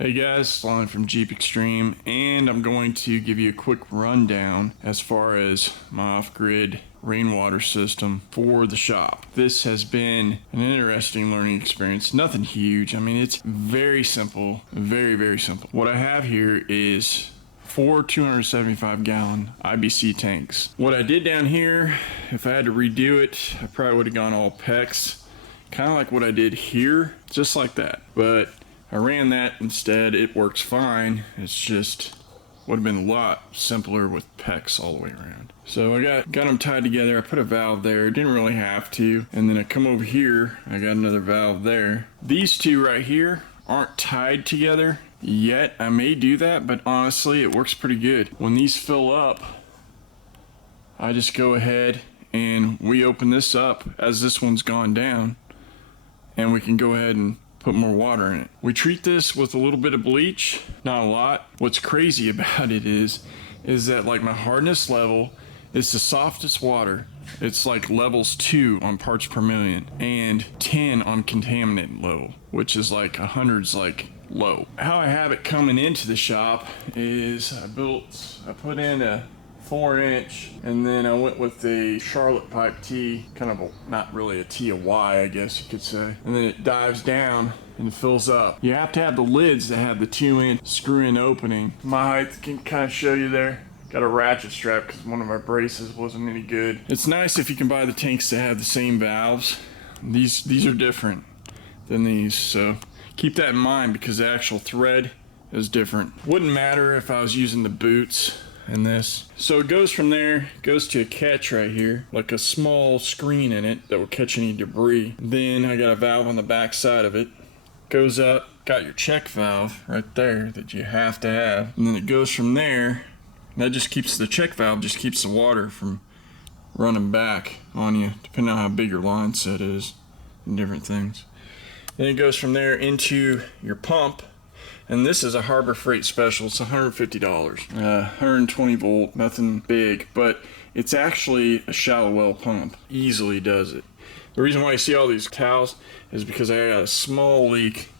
Hey guys, Sloan from Jeep Extreme, and I'm going to give you a quick rundown as far as my off-grid rainwater system for the shop. This has been an interesting learning experience. Nothing huge. I mean, it's very simple, very simple. What I have here is 4 275 gallon IBC tanks. What I did down here, if I had to redo it, I probably would have gone all PEX, kind of like what I did here, just like that. But I ran that instead. It works fine. It's just would have been a lot simpler with PEX all the way around. So I got them tied together. I put a valve there. Didn't really have to. And then I come over here. I got another valve there. These two right here aren't tied together yet. I may do that, but honestly, it works pretty good. When these fill up, I just go ahead and we open this up as this one's gone down, and we can go ahead and put more water in it. We treat this with a little bit of bleach, not a lot. What's crazy about it is that like my hardness level is the softest water. It's like levels 2 on parts per million and 10 on contaminant level, which is like 100's like low. How I have it coming into the shop is I put in a 4-inch, and then I went with the Charlotte pipe T, kind of not really a T, a Y, I guess you could say. And then it dives down and fills up. You have to have the lids that have the 2-inch screw-in opening. My height can kind of show you there. Got a ratchet strap because one of my braces wasn't any good. It's nice if you can buy the tanks that have the same valves. These are different than these, so keep that in mind because the actual thread is different. Wouldn't matter if I was using the boots and this. So it goes from there, goes to a catch right here, like a small screen in it that will catch any debris. Then I got a valve on the back side of it. Goes up, got your check valve right there that you have to have. And then it goes from there. That just keeps the check valve, just keeps the water from running back on you, depending on how big your line set is and different things. Then it goes from there into your pump. And this is a Harbor Freight special. It's $150. 120 volt, nothing big, but it's actually a shallow well pump. Easily does it. The reason why you see all these towels is because I got a small leak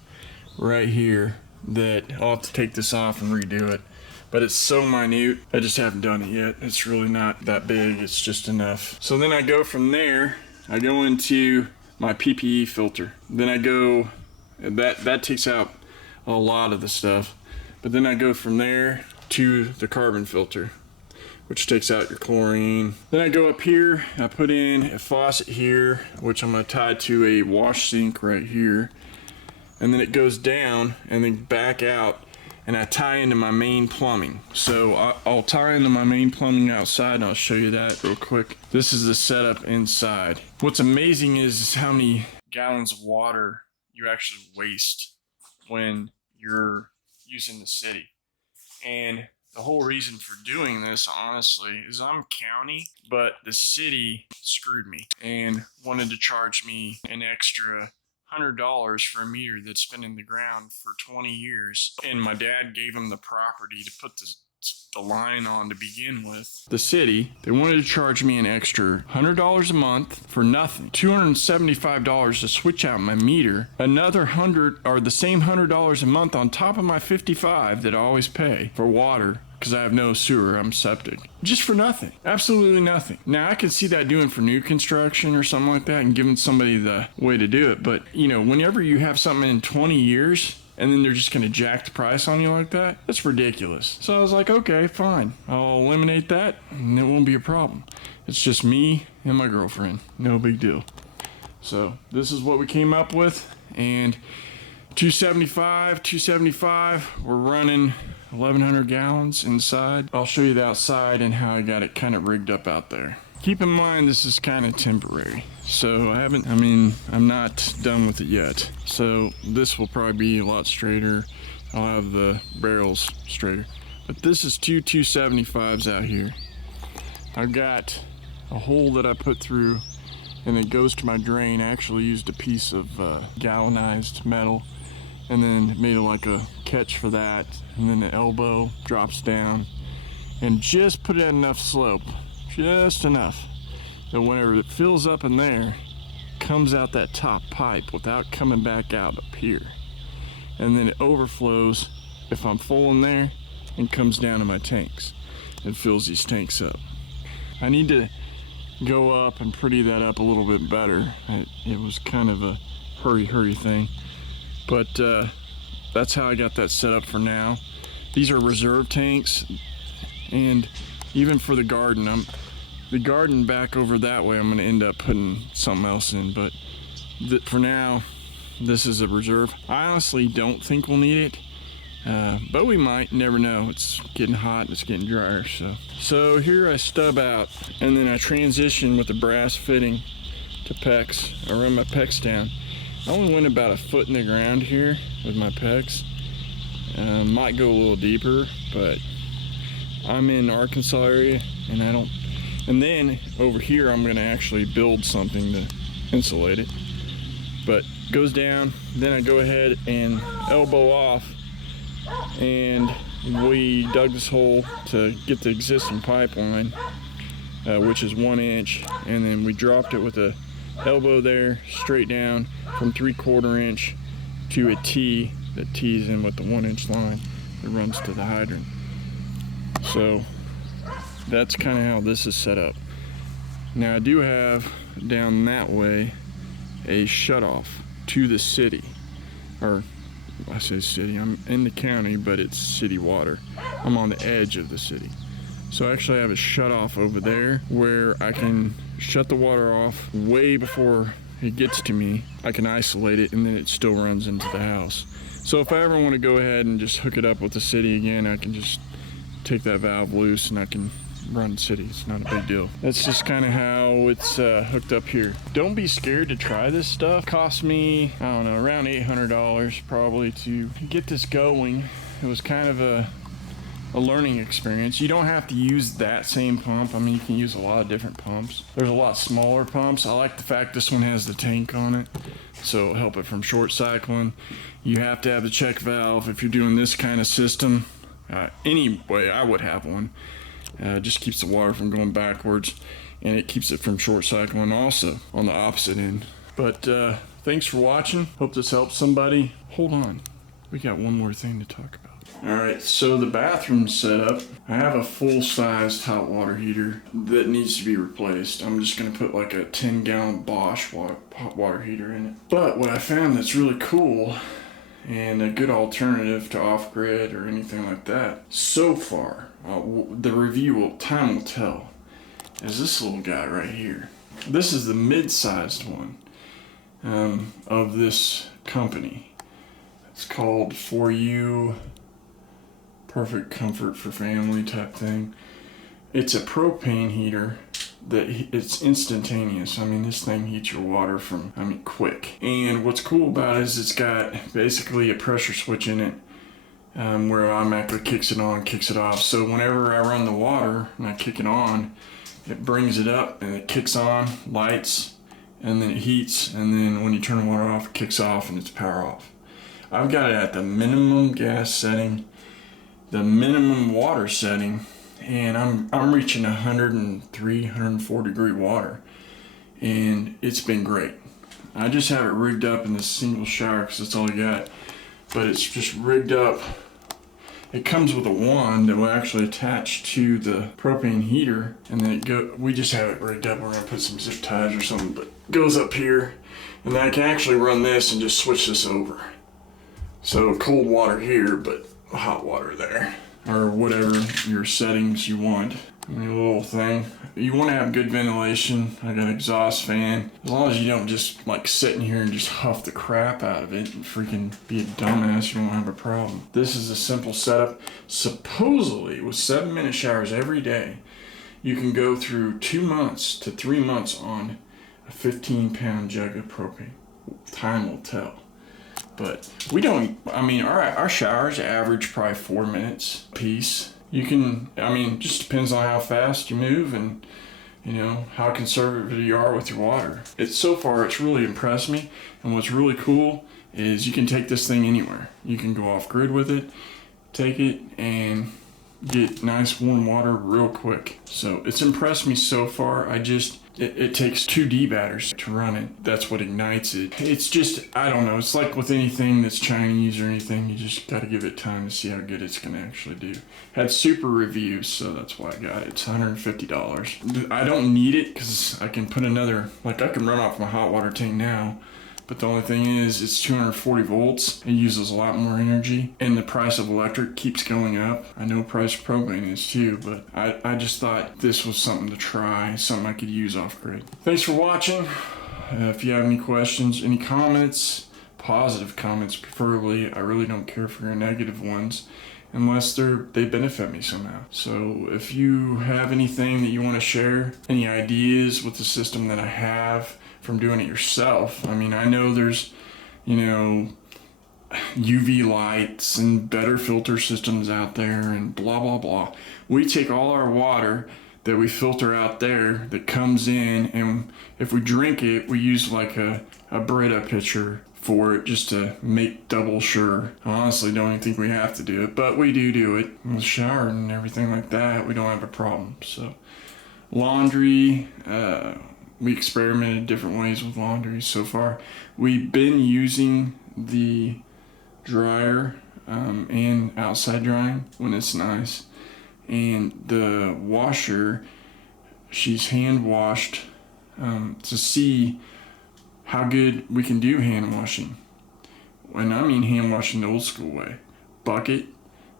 right here that I'll have to take this off and redo it. But it's so minute, I just haven't done it yet. It's really not that big, it's just enough. So then I go from there, I go into my PPE filter. Then I go, that takes out a lot of the stuff, but then I go from there to the carbon filter, which takes out your chlorine. Then I go up here, I put in a faucet here, which I'm going to tie to a wash sink right here, and then it goes down and then back out, and I tie into my main plumbing. So I'll tie into my main plumbing outside, and I'll show you that real quick. This is the setup inside. What's amazing is how many gallons of water you actually waste when you're using the city. And the whole reason for doing this, honestly, is I'm county, but the city screwed me and wanted to charge me an extra $100 for a meter that's been in the ground for 20 years. And my dad gave him the property to put the line on to begin with. The city, they wanted to charge me an extra $100 a month for nothing. $275 to switch out my meter. Another $100, or the same $100 a month on top of my $55 that I always pay for water, because I have no sewer, I'm septic. Just for nothing. Absolutely nothing. Now, I could see that doing for new construction or something like that and giving somebody the way to do it. But, you know, whenever you have something in 20 years and then they're just going to jack the price on you like that, that's ridiculous. So I was like, okay, fine. I'll eliminate that and it won't be a problem. It's just me and my girlfriend. No big deal. So this is what we came up with. And 275, we're running 1,100 gallons inside. I'll show you the outside and how I got it kind of rigged up out there. Keep in mind this is kind of temporary. So I'm not done with it yet. So this will probably be a lot straighter. I'll have the barrels straighter. But this is two 275s out here. I've got a hole that I put through and it goes to my drain. I actually used a piece of galvanized metal and then made it like a catch for that, and then the elbow drops down and just put it at enough slope, just enough that whenever it fills up in there, comes out that top pipe without coming back out up here. and then it overflows if I'm full in there and comes down to my tanks and fills these tanks up. I need to go up and pretty that up a little bit better. It was kind of a hurry thing, but that's how I got that set up for now. These are reserve tanks, and even for the garden, the garden back over that way, I'm going to end up putting something else in, but for now, this is a reserve. I honestly don't think we'll need it, but we might, never know. It's getting hot and it's getting drier. So here I stub out, and then I transition with the brass fitting to PEX. I run my PEX down. I only went about a foot in the ground here with my PEX. Might go a little deeper, but I'm in Arkansas area, and I don't. And then over here, I'm gonna actually build something to insulate it. But goes down, then I go ahead and elbow off, and we dug this hole to get the existing pipeline, which is 1 inch, and then we dropped it with a elbow there straight down from 3/4 inch to a T that tees in with the 1 inch line that runs to the hydrant. So that's kind of how this is set up. Now I do have down that way a shutoff to the city, or I say city, I'm in the county, but it's city water. I'm on the edge of the city. So I actually have a shutoff over there where I can shut the water off way before it gets to me. I can isolate it, and then it still runs into the house. So if I ever want to go ahead and just hook it up with the city again, I can just take that valve loose and I can run city. It's not a big deal. That's just kind of how it's hooked up here. Don't be scared to try this stuff. Cost me, I don't know, around $800 probably to get this going. It was kind of a learning experience. You don't have to use that same pump. I mean, you can use a lot of different pumps. There's a lot smaller pumps. I like the fact this one has the tank on it, so it'll help it from short cycling. You have to have the check valve if you're doing this kind of system. Anyway, I would have one. Just keeps the water from going backwards, and it keeps it from short cycling also on the opposite end. But thanks for watching. Hope this helps somebody. Hold on, we got one more thing to talk about. Alright, so the bathroom set up. I have a full-sized hot water heater that needs to be replaced. I'm just going to put like a 10-gallon Bosch hot water heater in it. But what I found that's really cool and a good alternative to off-grid or anything like that, so far, the review time will tell, is this little guy right here. This is the mid-sized one of this company. It's called For You Perfect Comfort for Family type thing. It's a propane heater that it's instantaneous. I mean, this thing heats your water from, quick. And what's cool about it is it's got basically a pressure switch in it where it automatically kicks it on, kicks it off. So whenever I run the water and I kick it on, it brings it up and it kicks on, lights, and then it heats, and then when you turn the water off, it kicks off and it's power off. I've got it at the minimum gas setting, the minimum water setting, and I'm reaching 103, 104 degree water, and it's been great. I just have it rigged up in this single shower because that's all I got, but it's just rigged up. It comes with a wand that will actually attach to the propane heater, and then we just have it rigged up. We're gonna put some zip ties or something, but it goes up here, and then I can actually run this and just switch this over. So cold water here, but hot water there, or whatever your settings you want. A little thing. You want to have good ventilation. I got an exhaust fan. As long as you don't just like sit in here and just huff the crap out of it and freaking be a dumbass, you won't have a problem. This is a simple setup. Supposedly, with 7-minute showers every day, you can go through 2 months to 3 months on a 15-pound jug of propane. Time will tell. But we don't, our showers average probably 4 minutes a piece. You can, just depends on how fast you move and, how conservative you are with your water. So far, it's really impressed me. And what's really cool is you can take this thing anywhere. You can go off grid with it, take it, and get nice warm water real quick. So it's impressed me so far. I just it takes 2D batteries to run it. That's what ignites it. It's just, I don't know. It's like with anything that's Chinese or anything, you just got to give it time to see how good it's going to actually do. Had super reviews, so that's why I got it. It's $150. I don't need it because I can put another, like I can run off my hot water tank now. But the only thing is, it's 240 volts. It uses a lot more energy, and the price of electric keeps going up. I know price of propane is too, but I just thought this was something to try, something I could use off grid. Thanks for watching. If you have any questions, any comments, positive comments preferably. I really don't care for your negative ones, unless they benefit me somehow. So if you have anything that you want to share, any ideas with the system that I have from doing it yourself. I mean, I know there's, UV lights and better filter systems out there and blah, blah, blah. We take all our water that we filter out there that comes in, and if we drink it, we use like a Brita pitcher for it just to make double sure. I honestly don't even think we have to do it, but we do it. In the shower and everything like that, we don't have a problem. So laundry, we experimented different ways with laundry so far. We've been using the dryer and outside drying when it's nice. And the washer, she's hand washed to see how good we can do hand washing. When I mean hand washing the old school way, bucket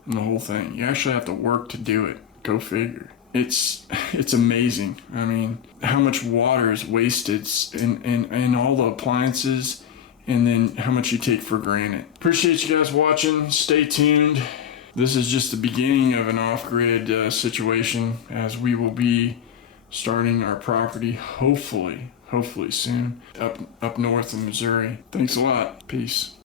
and the whole thing. You actually have to work to do it. Go figure. It's amazing. I mean, how much water is wasted in all the appliances, and then how much you take for granted. Appreciate you guys watching. Stay tuned. This is just the beginning of an off-grid situation, as we will be starting our property hopefully soon up north in Missouri. Thanks a lot. Peace.